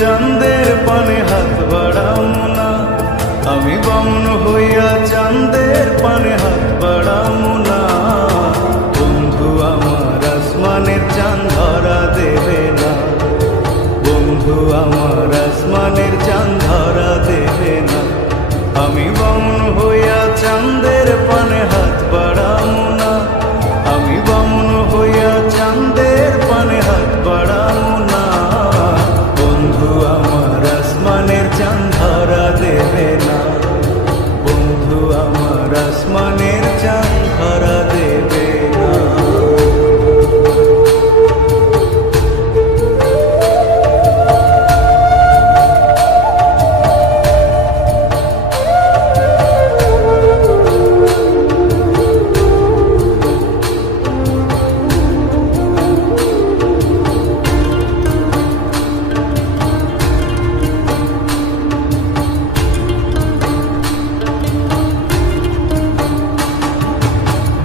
চাঁদের পানে হাত বাড়ামো না, আমি বামন হইয়া চাঁদের পানে হাত বাড়ামো না। বন্ধু আমার আসমানের চাঁদ ধরা দেবে না, বন্ধু আমার আসমানের চাঁদ ধরা দেবে না। আমি বামন হইয়া চাঁদের পানে হাত বাড়ামো না, আমি বামন হইয়া চাঁদের পানে হাত বাড়ামো না। বন্ধু আমার আসমানের চাঁদ ধরা দেবে না, বন্ধু আমার আসমানের চাঁদ ধরা দেবে না।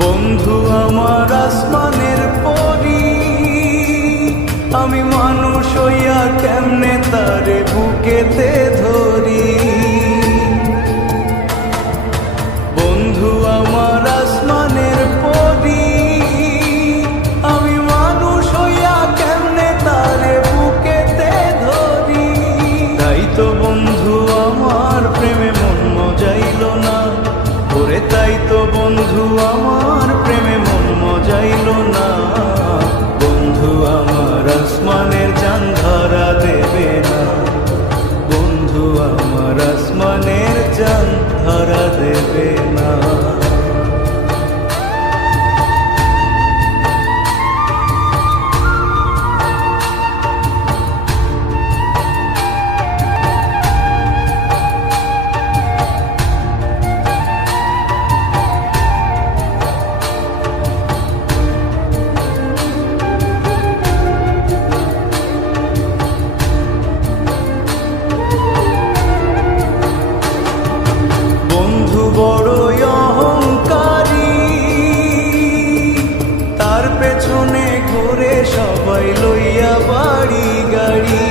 বন্ধু আমার আসমানের পরি, আমি মানুষ হইয়া কেমনে তারে বুকেতে ধরি। বন্ধু আমার আসমানের পরি, আমি মানুষ হইয়া কেমনে তারে বুকেতে ধরি। তাই তো বন্ধু আমার প্রেমে মন মজাইল না, ওরে তাই তো বন্ধু আমার প্রেমে মন মজাইল না। বন্ধু আমার আসমানের চাঁদ ধরা দেবে না, বন্ধু আমার আসমানের চাঁদ ধরা দেবে না। বন্ধু বড়ই অহংকারী, তার পেছনে ঘুরে সবাই লইয়া বাড়ি গাড়ি।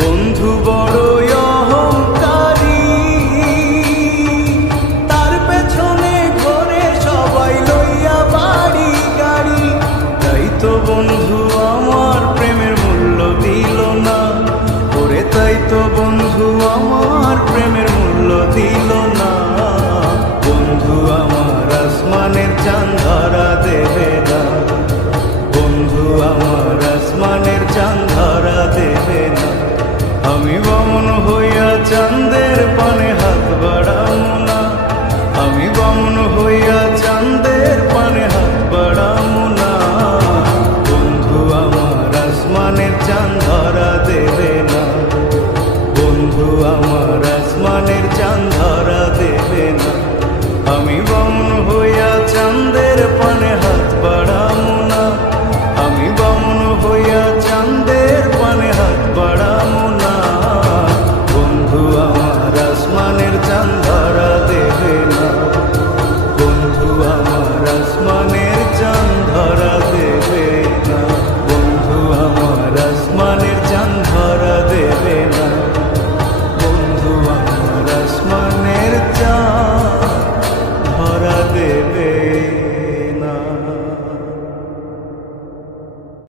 বন্ধু বড়ই অহংকারী, তার পেছনে ঘুরে সবাই লইয়া বাড়ি গাড়ি। তাই তো বন্ধু আমার প্রেমের মূল্য দিল না, ওরে তাই তো বন্ধু আমার প্রেমের মূল্য দিল না। বন্ধু আমার আসমানের চাঁদ ধরা দেবে না, বন্ধু আমার আসমানের চাঁদ ধরা দেবে না। আমি বামন হইয়া চাঁদের পানে হাত বাড়ামো না, আমি বামন হইয়া চাঁদের পানে হাত বাড়ামো না। বন্ধু আমার আসমানের চাঁদ ধরা দেবে না, বন্ধু আমার আসমানের চাঁদ ধরা দেবে না। আমি